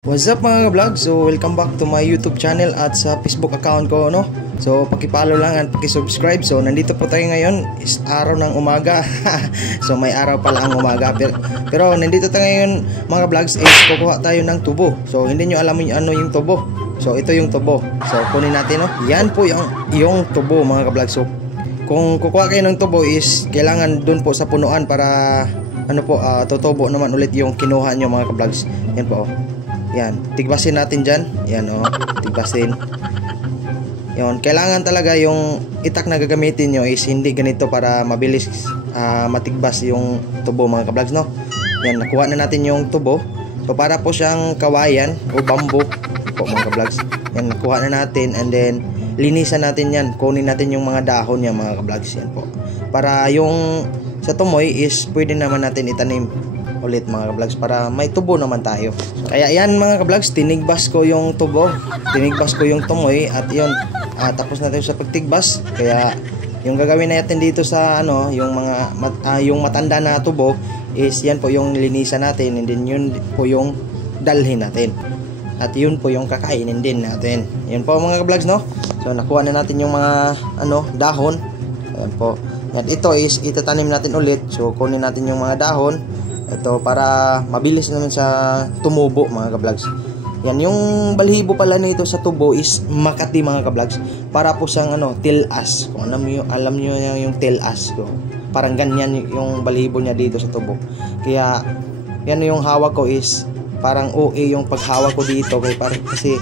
What's up mga ka-vlog? So welcome back to my YouTube channel at sa Facebook account ko, no? So paki-follow lang at paki-subscribe. So nandito po tayo ngayon, is araw ng umaga. So may araw pala ang umaga, pero nandito tayo ngayon mga ka-vlogs, is kukuha tayo ng tubo. So hindi nyo alam ano yung tubo. So ito yung tubo. So kunin natin, no? Yan po yung tubo mga ka-vlogs. So kung kukuha kayo ng tubo is kailangan dun po sa punuan para ano po, tutubo naman ulit yung kinuha nyo mga ka-vlogs. Yan po, yan, tigbasin natin dyan. Yan tigbasin. Yan, kailangan talaga yung itak na gagamitin nyo is hindi ganito para mabilis matigbas yung tubo mga ka-vlogs, no? Yan, nakuha na natin yung tubo. So para po siyang kawayan o bamboo po mga ka-vlogs. Yan, nakuha na natin and then linisan natin yan. Kunin natin yung mga dahon niya mga ka-vlogs. Yan po. Para yung sa tumoy is pwede naman natin itanim ulit mga ka-vlogs para may tubo naman tayo. Kaya yan mga ka-vlogs, tinigbas ko yung tubo, tinigbas ko yung tumoy at yun, tapos natin sa pagtigbas. Kaya yung gagawin natin dito sa ano, yung mga yung matanda na tubo is yan po yung linisan natin and then yun po yung dalhin natin. At yun po yung kakainin din natin. Yun po mga ka-vlogs, no? So nakuha na natin yung mga ano, dahon. Ayan po. At ito is itatanim natin ulit. So kunin natin yung mga dahon. Ito para mabilis naman sa tumubo mga ka-vlogs. Yan yung balhibo pala nito sa tubo is Makati mga ka-vlogs. Para po siyang ano, tilas. Kung alam niyo yung tilas ko. Parang ganyan yung balhibo niya dito sa tubo. Kaya yan yung hawak ko is parang OA yung paghawak ko dito kasi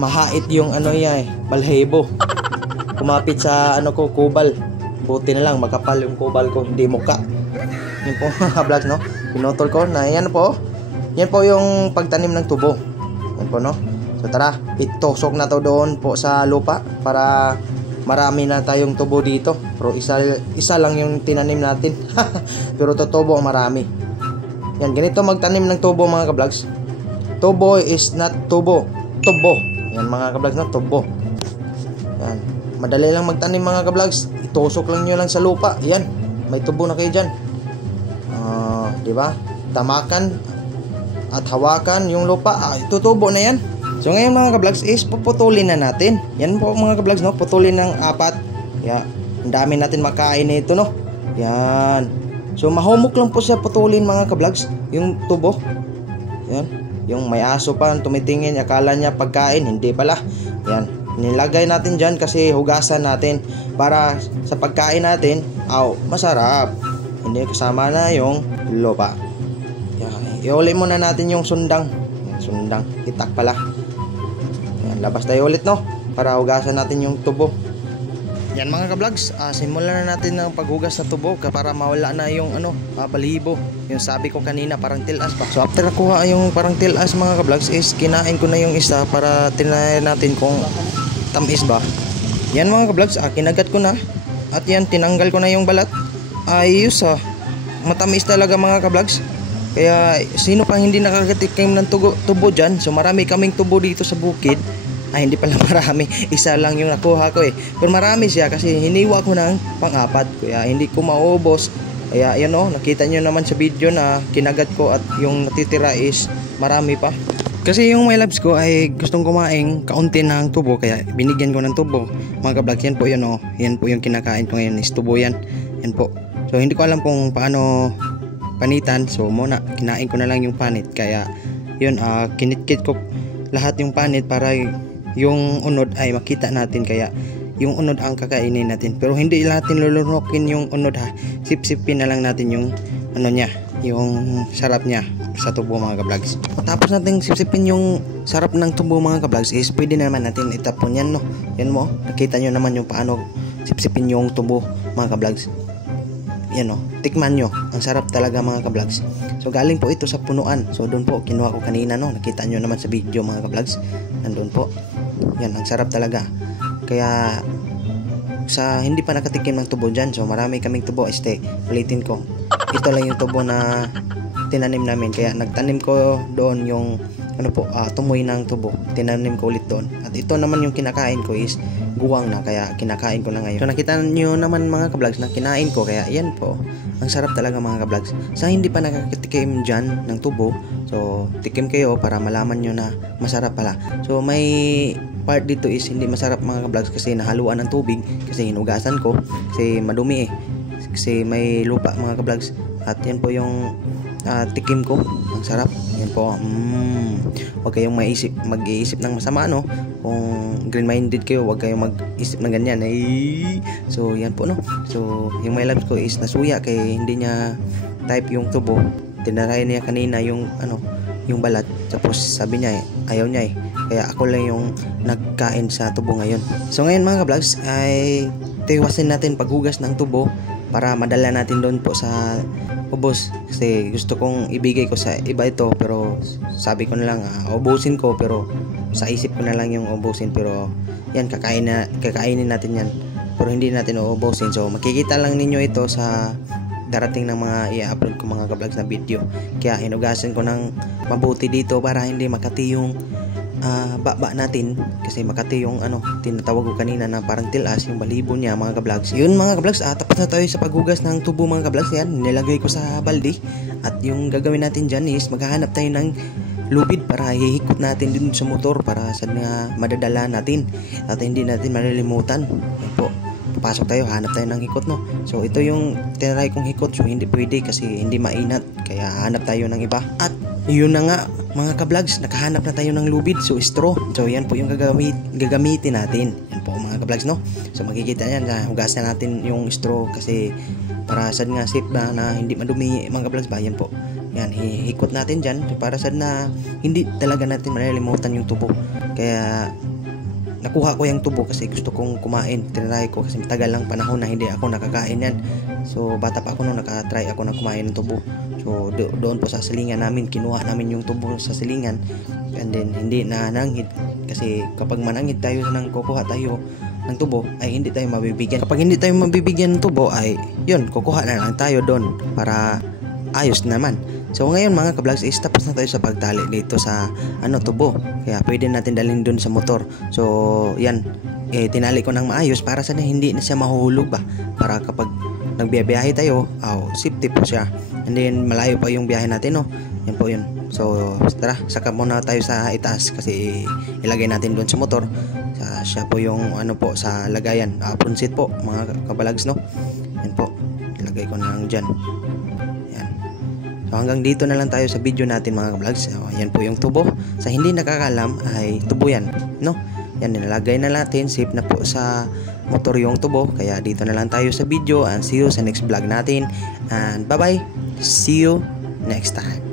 mahait yung ano niya balhibo. Kumapit sa ano ko, kubal. Buti na lang makapal yung kubal ko, hindi muka. Yun po mga ka-vlogs, no? Pinotol ko na yan po. Yan po yung pagtanim ng tubo. Yan po, no? So tara, itusok na to doon po sa lupa para marami na tayong tubo dito. Pero isa lang yung tinanim natin. Pero tutubo ang marami. Yan, ganito magtanim ng tubo mga ka-vlogs. Tubo is not tubo. Tubo. Yan mga ka-vlogs, no? Tubo. Yan. Madali lang magtanim mga ka-vlogs. Itusok lang nyo lang sa lupa. Yan. May tubo na kayo dyan. Diba? Tamakan at hawakan yung lupa, tutubo na yan. So ngayon mga ka-vlogs is puputulin na natin. Yan po mga ka-vlogs, no? Putulin ng 4. Yeah. Ang dami natin makain nito, no? Yan. So mahumok lang po siya putulin mga ka-vlogs, yung tubo. Yan. Yung may aso pa tumitingin, akala niya pagkain, hindi pala. Yan. Nilagay natin dyan kasi hugasan natin para sa pagkain natin, masarap. Hindi kasama na yung lupa. Yan. Iuli muna natin yung sundang. Yan, sundang. Itak pala. Yan, labas tayo ulit, no? Para hugasan natin yung tubo. Yan mga ka-vlogs, simulan na natin ng paghugas sa tubo para mawala na yung ano, balhibo. Yung sabi ko kanina parang tilas pa. So after nakuha yung parang tilas mga ka-vlogs is kinain ko na yung isa para tinayin natin kung tamis ba. Yan mga ka-vlogs, kinagat ko na. At yan, tinanggal ko na yung balat. Ayos matamis talaga mga ka-vlogs. Kaya sino pang hindi nakakatikim ng tubo dyan. So marami kaming tubo dito sa bukid. Hindi pala marami, isa lang yung nakuha ko pero marami siya kasi hiniwa ko ng pang-4. Kaya hindi ko maubos. Kaya yan nakita nyo naman sa video na kinagat ko at yung natitira is marami pa. Kasi yung my loves ko ay gustong kumain kaunti ng tubo, kaya binigyan ko ng tubo mga ka-vlogs. Yan po yun yan po yung kinakain ko ngayon is tubo yan. Yan po. So hindi ko alam kung paano panitan. So muna kinain ko na lang yung panit. Kaya yun, kinitkit ko lahat yung panit para yung unod ay makita natin. Kaya yung unod ang kakainin natin. Pero hindi natin lulunukin yung unod Sip-sipin na lang natin yung ano niya, yung sarap niya sa tubo mga ka-vlogs. Tapos natin sip-sipin yung sarap ng tubo mga ka-vlogs is pwede naman natin itapon yan, no? Yan mo, nakita nyo naman yung paano sip-sipin yung tubo mga ka-vlogs. Yan tikman nyo, ang sarap talaga mga ka-vlogs. So galing po ito sa punuan. So doon po kinuha ko kanina, nakita nyo naman sa video mga ka-vlogs. Nandun po. Yan, ang sarap talaga. Kaya sa hindi pa nakatikim ng tubo dyan, so marami kaming tubo. Ulitin ko, ito lang yung tubo na tinanim namin. Kaya nagtanim ko doon yung tumoy ng tubo. Tinanim ko ulit doon. At ito naman yung kinakain ko is guwang na, kaya kinakain ko na ngayon. So nakita nyo naman mga ka-vlogs na kinain ko, kaya yan po. Ang sarap talaga mga ka-vlogs. Sa hindi pa nakakatikim dyan ng tubo, so tikim kayo para malaman nyo na masarap pala. So may part dito is hindi masarap mga ka-vlogs kasi nahaluan ng tubig, kasi hinugasan ko kasi madumi kasi may lupa mga ka-vlogs. At yan po yung tikim ko. Ang sarap. Yan po. Huwag kayong mag-iisip ng masama, no? Kung green-minded kayo, huwag kayong mag-isip ng ganyan. So yan po, no? So yung my loves ko is nasuya kay hindi niya type yung tubo. Tinaray niya kanina yung yung balat. Tapos sabi niya ayaw niya Kaya ako lang yung nagkain sa tubo ngayon. So ngayon mga ka-vlogs ay tiwasin natin paghugas ng tubo para madala natin doon po sa ubos, kasi gusto kong ibigay ko sa iba ito, pero sabi ko na lang ubusin ko, pero sa isip ko na lang yung ubusin, pero yan kakainin natin yan, pero hindi natin uubusin. So makikita lang ninyo ito sa darating ng mga i-upload ko mga ka-vlogs na video. Kaya hinugasan ko ng mabuti dito para hindi makati yung baba natin, kasi makati yung tinatawag ko kanina na parang tilas yung balibo niya mga ka-vlogs. Yun mga ka-vlogs, tapos na tayo sa paghugas ng tubo mga ka-vlogs. Yan, nilagay ko sa balde, at yung gagawin natin dyan is maghahanap tayo ng lubid para hihikot natin din sa motor para sa madadala natin at hindi natin malilimutan. Yan po, papasok tayo, hanap tayo ng hikot, no? So ito yung tinry kong hikot, so hindi pwede kasi hindi mainat, kaya hanap tayo ng iba. At yun na nga mga ka-vlogs, nakahanap na tayo ng lubid, so straw. So yan po yung gagamitin natin. Yan po mga ka-vlogs, no? So makikita yan, hugasan natin yung straw kasi para sad nga safe na hindi madumi mga ka-vlogs ba. Yan po, yan, hikot natin dyan para sad na hindi talaga natin malilimutan yung tubo. Kaya nakuha ko yung tubo kasi gusto kong kumain. Tinry ko kasi matagal lang panahon na hindi ako nakakain yan. So bata pa ako nung nakatry ako na kumain ng tubo. So doon po sa silingan namin, kinuha namin yung tubo sa silingan, and then hindi na nanghid, kasi kapag mananghid tayo nang kukuha tayo ng tubo ay hindi tayo mabibigyan. Kapag hindi tayo mabibigyan ng tubo ay yun, kukuha na lang tayo doon para ayos naman. So ngayon mga ka-vlogs is tapos na tayo sa pagtali dito sa tubo, kaya pwede natin dalhin doon sa motor. So yan, tinali ko ng maayos para sana hindi na siya mahuhulog ba, para kapag nagbiyahe tayo, safety po siya. And then malayo pa yung biyahe natin, no? Yan po yun. So tara, saka muna tayo sa itaas kasi ilagay natin doon sa motor. Siya po yung po sa lagayan, front seat po mga kabalags, no? Yan po, ilagay ko na lang dyan. Yan. So hanggang dito na lang tayo sa video natin mga kabalags. Yan po yung tubo. Sa hindi nakakalam ay tubo yan, no? Yan, nilalagay na natin, safe na po sa motor yung tubo. Kaya dito na lang tayo sa video, and see you sa next vlog natin, and bye bye, see you next time.